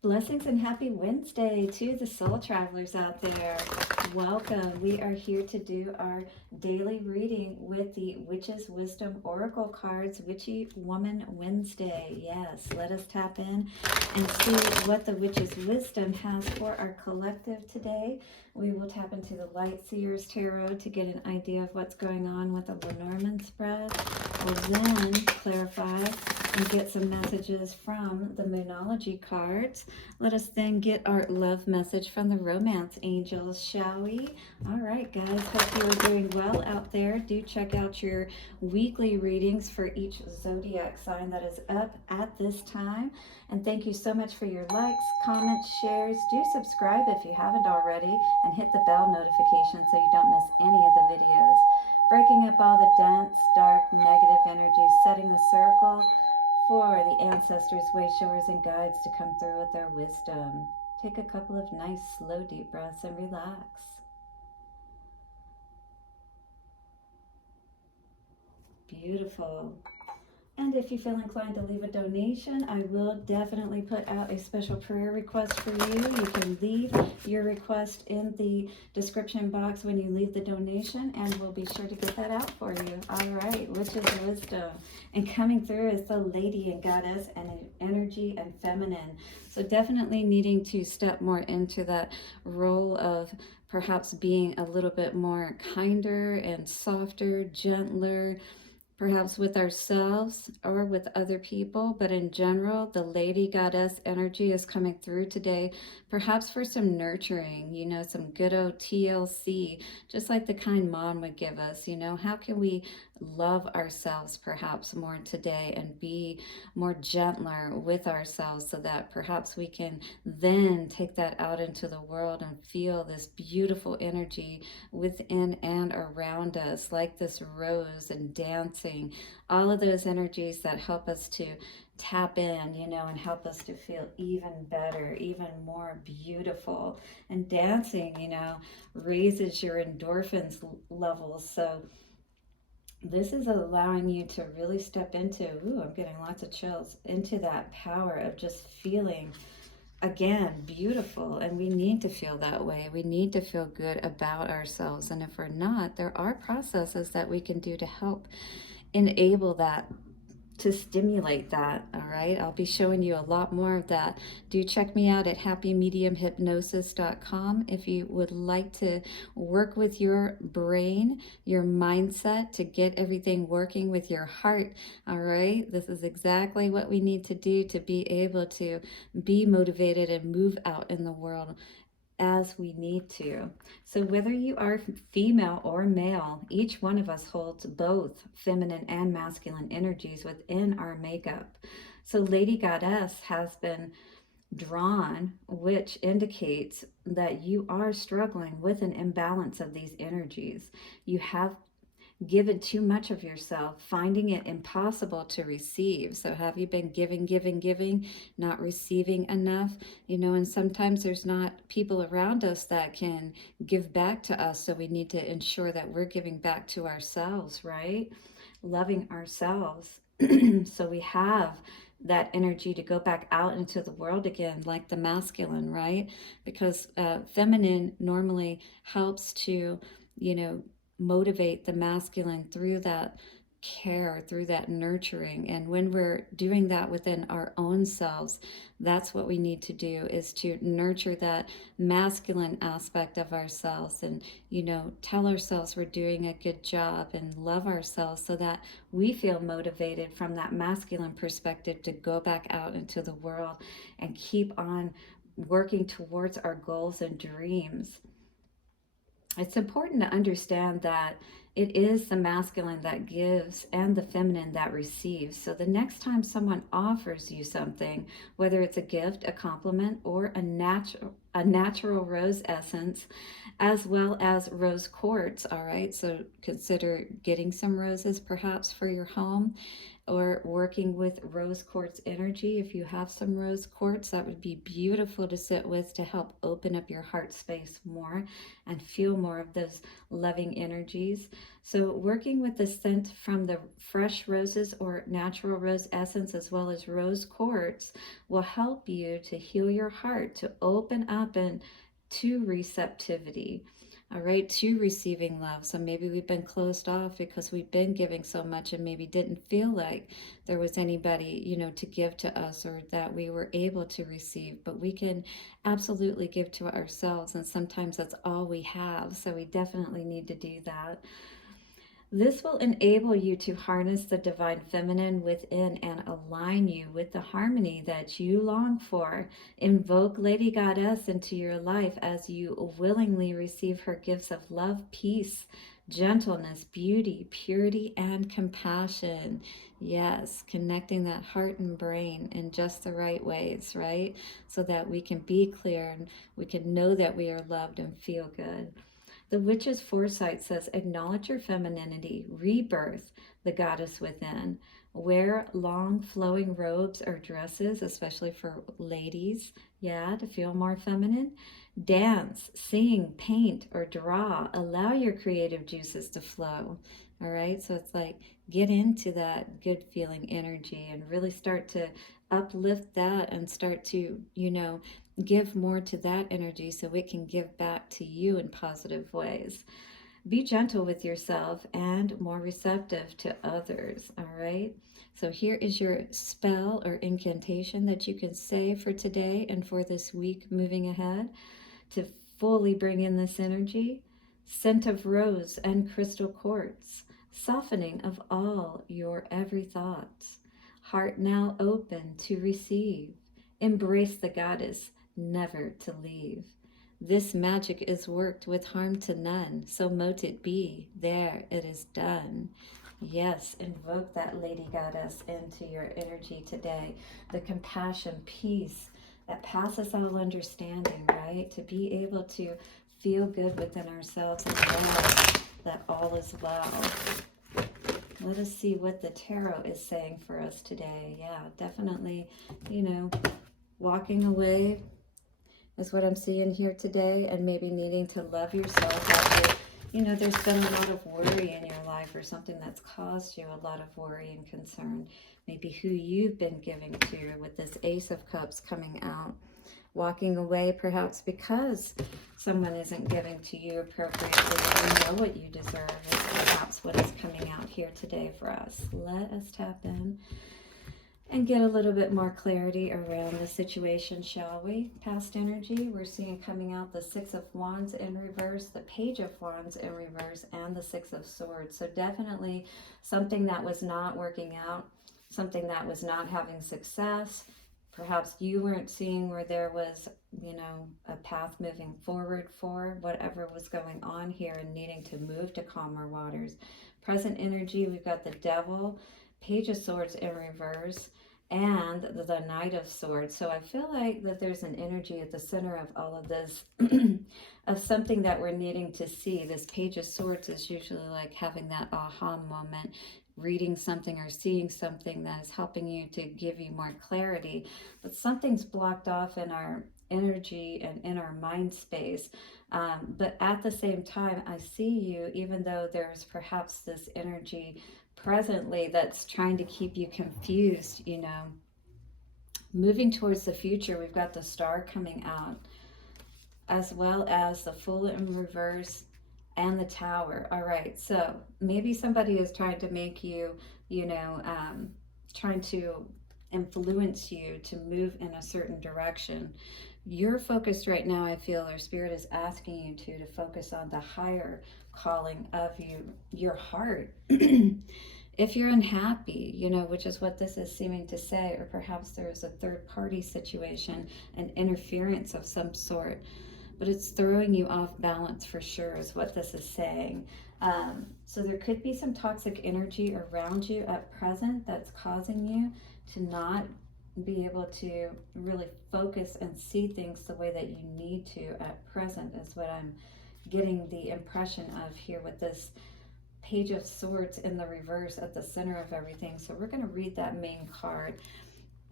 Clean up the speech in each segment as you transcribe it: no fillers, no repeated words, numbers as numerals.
Blessings and happy Wednesday to the soul travelers out there. Welcome. We are here to do our daily reading with the Witch's Wisdom Oracle cards, Witchy Woman Wednesday. Yes, let us tap in and see what the Witch's Wisdom has for our collective today. We will tap into the Light Seers Tarot to get an idea of what's going on with the Lenormand spread. We'll then clarify and get some messages from the Moonology cards. Let us then get our love message from the romance angels, shall we? All right, guys, hope you are doing well out there. Do check out your weekly readings for each zodiac sign that is up at this time. And thank you so much for your likes, comments, shares. Do subscribe if you haven't already, and hit the bell notification so you don't miss any of the videos. Breaking up all the dense, dark, negative energy, setting the circle for the ancestors, way showers, and guides to come through with their wisdom. Take a couple of nice, slow, deep breaths and relax. Beautiful. And if you feel inclined to leave a donation, I will definitely put out a special prayer request for you. You can leave your request in the description box when you leave the donation, and we'll be sure to get that out for you. All right, Witch's Wisdom. And coming through is the Lady and Goddess and energy and feminine. So definitely needing to step more into that role of perhaps being a little bit more kinder and softer, gentler, perhaps with ourselves or with other people, but in general, the Lady Goddess energy is coming through today, perhaps for some nurturing, some good old TLC, just like the kind mom would give us. How can we love ourselves perhaps more today and be more gentler with ourselves so that perhaps we can then take that out into the world and feel this beautiful energy within and around us, like this rose and dancing, all of those energies that help us to tap in, and help us to feel even better, even more beautiful. And dancing, raises your endorphins levels. So this is allowing you to really step into, I'm getting lots of chills, into that power of just feeling, again, beautiful. And we need to feel that way. We need to feel good about ourselves. And if we're not, there are processes that we can do to help enable that, to stimulate that. All right, I'll be showing you a lot more of that. Do check me out at happymediumhypnosis.com if you would like to work with your brain, your mindset, to get everything working with your heart. All right, this is exactly what we need to do to be able to be motivated and move out in the world as we need to. So whether you are female or male, each one of us holds both feminine and masculine energies within our makeup. So Lady Goddess has been drawn, which indicates that you are struggling with an imbalance of these energies. You have given too much of yourself, finding it impossible to receive. So have you been giving, not receiving enough? And sometimes there's not people around us that can give back to us. So we need to ensure that we're giving back to ourselves, right? Loving ourselves. So we have that energy to go back out into the world again, like the masculine, right? Because feminine normally helps to, motivate the masculine through that care, through that nurturing. And when we're doing that within our own selves, that's what we need to do, is to nurture that masculine aspect of ourselves and, tell ourselves we're doing a good job and love ourselves so that we feel motivated from that masculine perspective to go back out into the world and keep on working towards our goals and dreams. It's important to understand that it is the masculine that gives and the feminine that receives. So the next time someone offers you something, whether it's a gift, a compliment, or a natural rose essence, as well as rose quartz, all right? So consider getting some roses perhaps for your home, or working with rose quartz energy. If you have some rose quartz, that would be beautiful to sit with to help open up your heart space more and feel more of those loving energies. So working with the scent from the fresh roses or natural rose essence as well as rose quartz will help you to heal your heart, to open up and to receptivity. All right, to receiving love. So maybe we've been closed off because we've been giving so much and maybe didn't feel like there was anybody, to give to us or that we were able to receive. But we can absolutely give to ourselves, and sometimes that's all we have. So we definitely need to do that. This will enable you to harness the divine feminine within and align you with the harmony that you long for. Invoke Lady Goddess into your life as you willingly receive her gifts of love, peace, gentleness, beauty, purity, and compassion. Yes, connecting that heart and brain in just the right ways, right? So that we can be clear and we can know that we are loved and feel good. The witch's foresight says, acknowledge your femininity, rebirth the goddess within. Wear long flowing robes or dresses, especially for ladies, to feel more feminine. Dance, sing, paint, or draw. Allow your creative juices to flow. All right, so it's like get into that good feeling energy and really start to uplift that and start to, give more to that energy so it can give back to you in positive ways. Be gentle with yourself and more receptive to others, all right? So here is your spell or incantation that you can say for today and for this week moving ahead to fully bring in this energy. Scent of rose and crystal quartz, softening of all your every thoughts. Heart now open to receive. Embrace the goddess, never to leave. This magic is worked with harm to none, so mote it be, there it is done. Yes, invoke that Lady Goddess into your energy today. The compassion, peace that passes all understanding, right? To be able to feel good within ourselves and know that all is well. Let us see what the tarot is saying for us today. Yeah, definitely, walking away is what I'm seeing here today, and maybe needing to love yourself after, there's been a lot of worry in your life or something that's caused you a lot of worry and concern. Maybe who you've been giving to with this Ace of Cups coming out. Walking away perhaps because someone isn't giving to you appropriately. You know what you deserve is perhaps what is coming out here today for us. Let us tap in and get a little bit more clarity around the situation, shall we? Past energy, we're seeing coming out the Six of Wands in reverse, the Page of Wands in reverse, and the Six of Swords. So definitely something that was not working out, something that was not having success. Perhaps you weren't seeing where there was, a path moving forward for whatever was going on here and needing to move to calmer waters. Present energy, we've got the Devil, Page of Swords in reverse, and the Knight of Swords. So I feel like that there's an energy at the center of all of this of something that we're needing to see. This Page of Swords is usually like having that aha moment, reading something or seeing something that is helping you to give you more clarity. But something's blocked off in our energy and in our mind space. But at the same time, I see you, even though there's perhaps this energy presently that's trying to keep you confused, moving towards the future. We've got the Star coming out, as well as the Fool in reverse and the Tower. All right, so maybe somebody is trying to make you, trying to influence you to move in a certain direction. You're focused right now, I feel, or Spirit is asking you to focus on the higher calling of your heart. If you're unhappy, which is what this is seeming to say, or perhaps there's a third party situation, an interference of some sort, but it's throwing you off balance for sure is what this is saying. So there could be some toxic energy around you at present that's causing you to not be able to really focus and see things the way that you need to at present, is what I'm getting the impression of here with this Page of Swords in the reverse at the center of everything. So we're going to read that main card.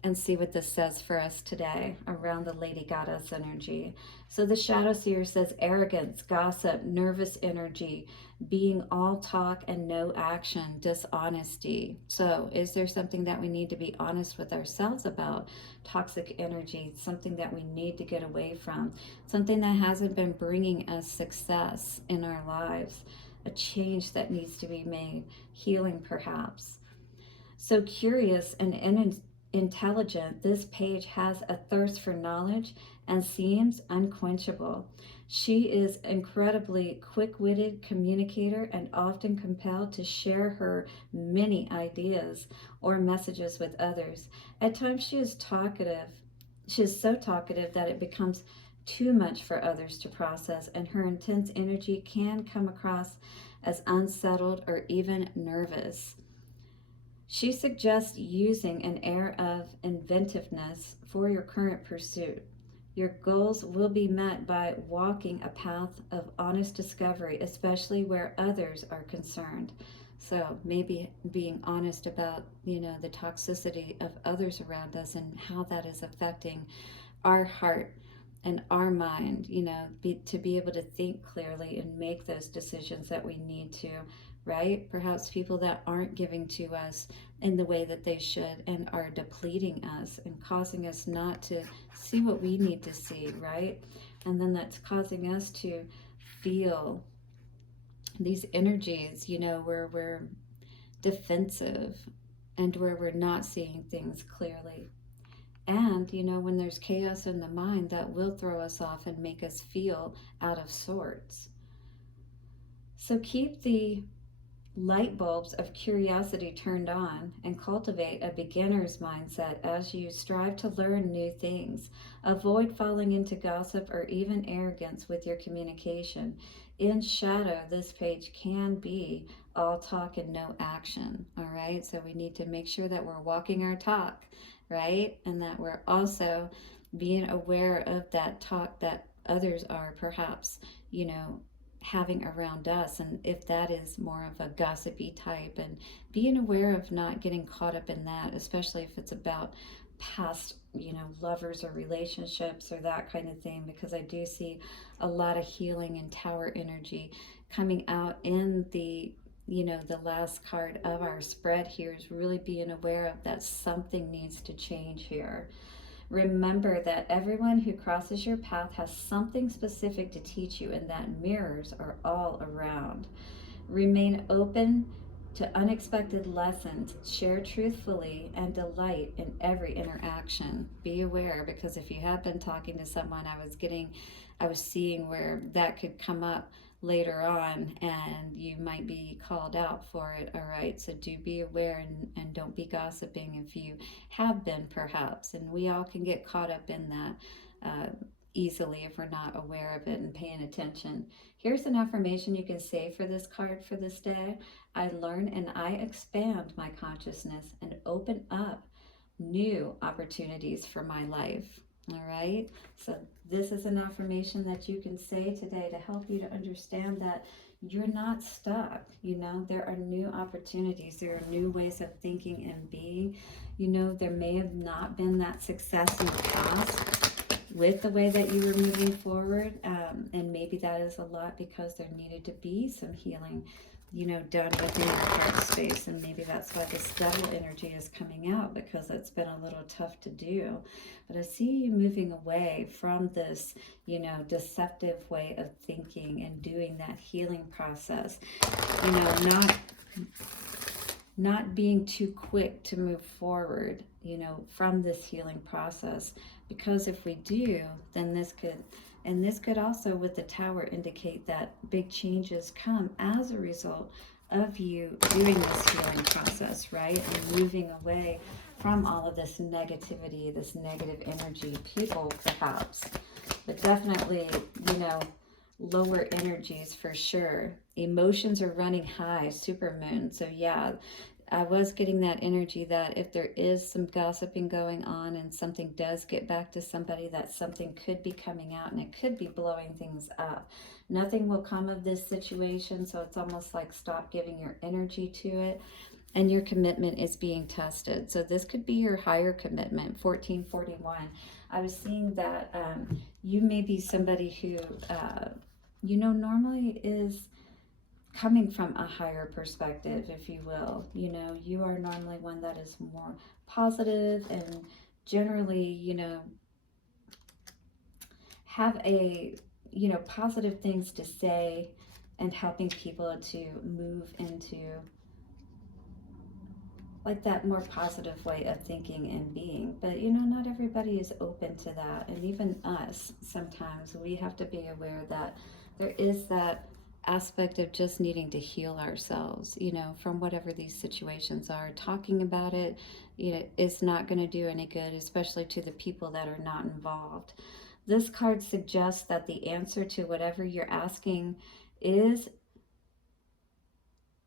and see what this says for us today around the Lady Goddess energy. So the Shadow Seer says arrogance, gossip, nervous energy, being all talk and no action, dishonesty. So is there something that we need to be honest with ourselves about? Toxic energy, something that we need to get away from, something that hasn't been bringing us success in our lives, a change that needs to be made, healing perhaps. So curious and intelligent, this page has a thirst for knowledge and seems unquenchable. She is incredibly quick-witted communicator and often compelled to share her many ideas or messages with others. At times she is talkative. She is so talkative that it becomes too much for others to process, and her intense energy can come across as unsettled or even nervous. She suggests using an air of inventiveness for your current pursuit. Your goals will be met by walking a path of honest discovery, especially where others are concerned. So maybe being honest about, the toxicity of others around us and how that is affecting our heart and our mind, to be able to think clearly and make those decisions that we need to, right? Perhaps people that aren't giving to us in the way that they should and are depleting us and causing us not to see what we need to see, right? And then that's causing us to feel these energies, where we're defensive and where we're not seeing things clearly. And, when there's chaos in the mind, that will throw us off and make us feel out of sorts. So keep the light bulbs of curiosity turned on and cultivate a beginner's mindset as you strive to learn new things. Avoid falling into gossip or even arrogance with your communication. In shadow, this page can be all talk and no action. All right, so we need to make sure that we're walking our talk, right? And that we're also being aware of that talk that others are perhaps, having around us, and if that is more of a gossipy type, and being aware of not getting caught up in that, especially if it's about past lovers or relationships or that kind of thing, because I do see a lot of healing and tower energy coming out in the the last card of our spread here is really being aware of that something needs to change here. Remember that everyone who crosses your path has something specific to teach you, and that mirrors are all around. Remain open to unexpected lessons. Share truthfully and delight in every interaction. Be aware, because if you have been talking to someone, I was seeing where that could come up later on and you might be called out for it. All right, so do be aware, and don't be gossiping if you have been, perhaps. And we all can get caught up in that easily if we're not aware of it and paying attention. Here's an affirmation you can say for this card for this day. I learn and I expand my consciousness and open up new opportunities for my life. All right, so this is an affirmation that you can say today to help you to understand that you're not stuck. There are new opportunities, there are new ways of thinking and being. There may have not been that success in the past with the way that you were moving forward, and maybe that is a lot because there needed to be some healing done within your heart space, and maybe that's why this Zelle energy is coming out, because it's been a little tough to do. But I see you moving away from this deceptive way of thinking and doing that healing process, not being too quick to move forward from this healing process, because if we do, then this could also, with the Tower, indicate that big changes come as a result of you doing this healing process, right? And moving away from all of this negativity, this negative energy, people perhaps, but definitely, lower energies for sure. Emotions are running high, supermoon. So yeah, I was getting that energy that if there is some gossiping going on and something does get back to somebody, that something could be coming out and it could be blowing things up. Nothing will come of this situation, so it's almost like stop giving your energy to it and your commitment is being tested. So this could be your higher commitment, 1441. I was seeing that you may be somebody who, normally is coming from a higher perspective, if you will. You are normally one that is more positive and generally, have positive things to say and helping people to move into like that more positive way of thinking and being. But not everybody is open to that. And even us, sometimes we have to be aware that there is that aspect of just needing to heal ourselves, from whatever these situations are. Talking about it, is not going to do any good, especially to the people that are not involved. This card suggests that the answer to whatever you're asking is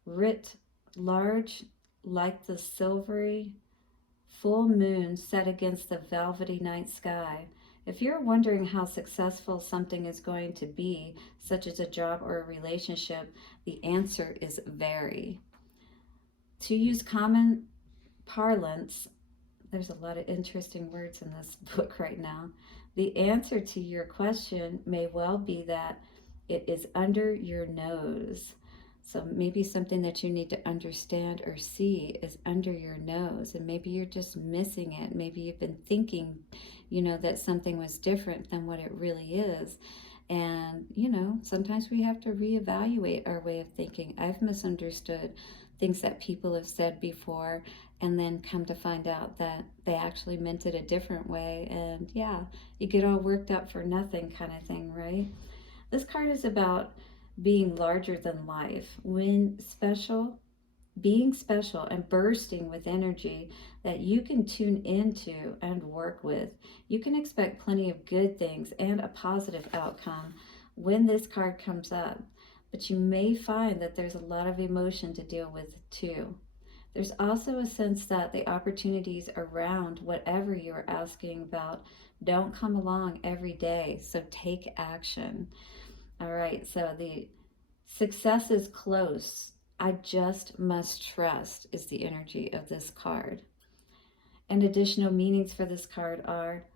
writ large like the silvery full moon set against the velvety night sky. If you're wondering how successful something is going to be, such as a job or a relationship, the answer is very. To use common parlance, there's a lot of interesting words in this book right now. The answer to your question may well be that it is under your nose. So maybe something that you need to understand or see is under your nose, and maybe you're just missing it. Maybe you've been thinking, that something was different than what it really is. And, sometimes we have to reevaluate our way of thinking. I've misunderstood things that people have said before and then come to find out that they actually meant it a different way. And yeah, you get all worked up for nothing kind of thing, right? This card is about being larger than life, being special and bursting with energy that you can tune into and work with. You can expect plenty of good things and a positive outcome when this card comes up, but you may find that there's a lot of emotion to deal with too. There's also a sense that the opportunities around whatever you're asking about don't come along every day, so take action. All right, so the success is close. I just must trust is the energy of this card. And additional meanings for this card are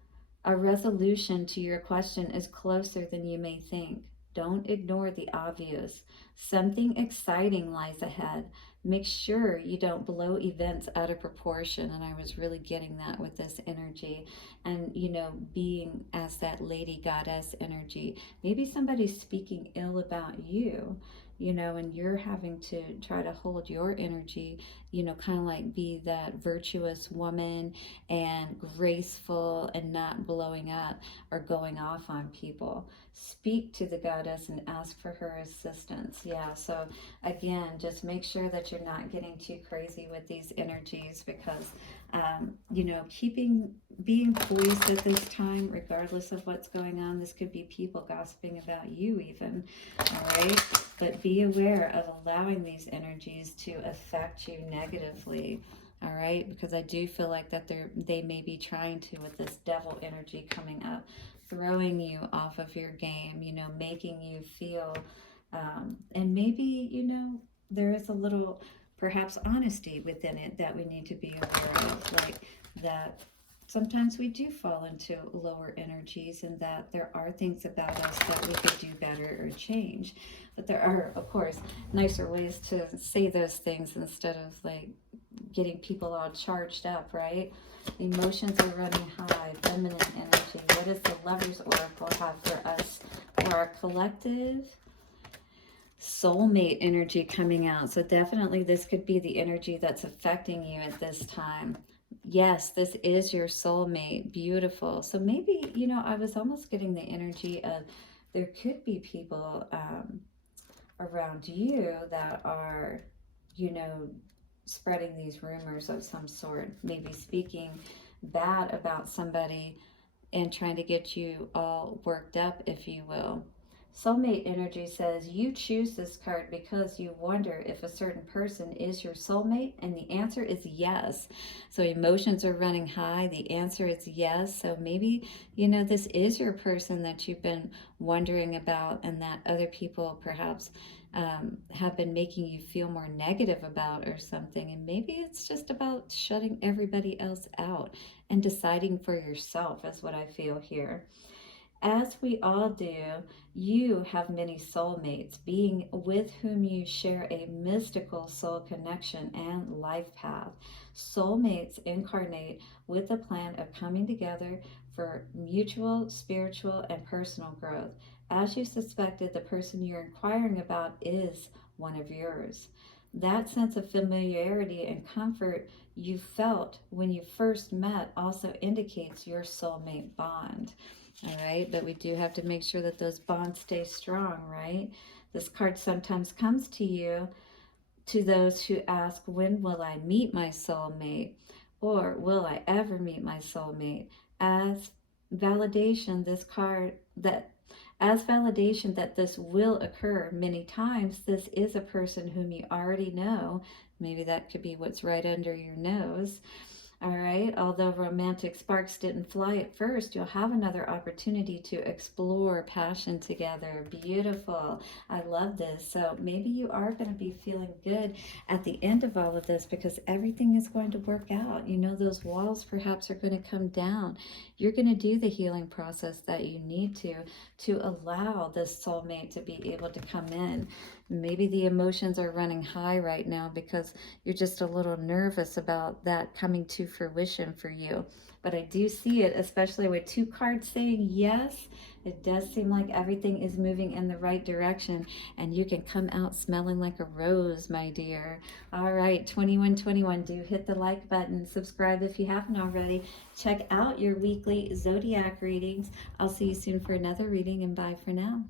a resolution to your question is closer than you may think. Don't ignore the obvious. Something exciting lies ahead. Make sure you don't blow events out of proportion. And I was really getting that with this energy. And, being as that lady goddess energy. Maybe somebody's speaking ill about you, and you're having to try to hold your energy, kind of like be that virtuous woman and graceful and not blowing up or going off on people. Speak to the goddess and ask for her assistance. Yeah, so again, just make sure that you're not getting too crazy with these energies because, being poised at this time, regardless of what's going on. This could be people gossiping about you even, all right? But be aware of allowing these energies to affect you negatively, all right? Because I do feel like that they may be trying to, with this devil energy coming up, throwing you off of your game, making you feel, and maybe, there is a little, perhaps, honesty within it that we need to be aware of, like that sometimes we do fall into lower energies and that there are things about us that we could do better or change. But there are, of course, nicer ways to say those things instead of like getting people all charged up, right? Emotions are running high, feminine energy. What does the Lover's Oracle have for us? For our collective soulmate energy coming out. So definitely this could be the energy that's affecting you at this time. Yes, this is your soulmate. Beautiful. So maybe, I was almost getting the energy of there could be people around you that are, spreading these rumors of some sort, maybe speaking bad about somebody and trying to get you all worked up, if you will. Soulmate energy says you choose this card because you wonder if a certain person is your soulmate, and the answer is yes. So emotions are running high. The answer is yes. So maybe, this is your person that you've been wondering about, and that other people perhaps have been making you feel more negative about or something. And maybe it's just about shutting everybody else out and deciding for yourself, is what I feel here. As we all do, you have many soulmates, being with whom you share a mystical soul connection and life path. Soulmates incarnate with the plan of coming together for mutual spiritual and personal growth. As you suspected, the person you're inquiring about is one of yours. That sense of familiarity and comfort you felt when you first met also indicates your soulmate bond. All right, but we do have to make sure that those bonds stay strong, right? This card sometimes comes to you, to those who ask, when will I meet my soulmate? Or will I ever meet my soulmate? As validation, this card that as validation that this will occur many times, this is a person whom you already know. Maybe that could be what's right under your nose. All right, although romantic sparks didn't fly at first, you'll have another opportunity to explore passion together. Beautiful. I love this. So maybe you are going to be feeling good at the end of all of this, because everything is going to work out. Those walls perhaps are going to come down. You're going to do the healing process that you need to allow this soulmate to be able to come in. Maybe the emotions are running high right now because you're just a little nervous about that coming to fruition for you. But I do see it, especially with two cards saying yes. It does seem like everything is moving in the right direction, and you can come out smelling like a rose, my dear. All right, 2121, do hit the like button. Subscribe if you haven't already. Check out your weekly zodiac readings. I'll see you soon for another reading, and bye for now.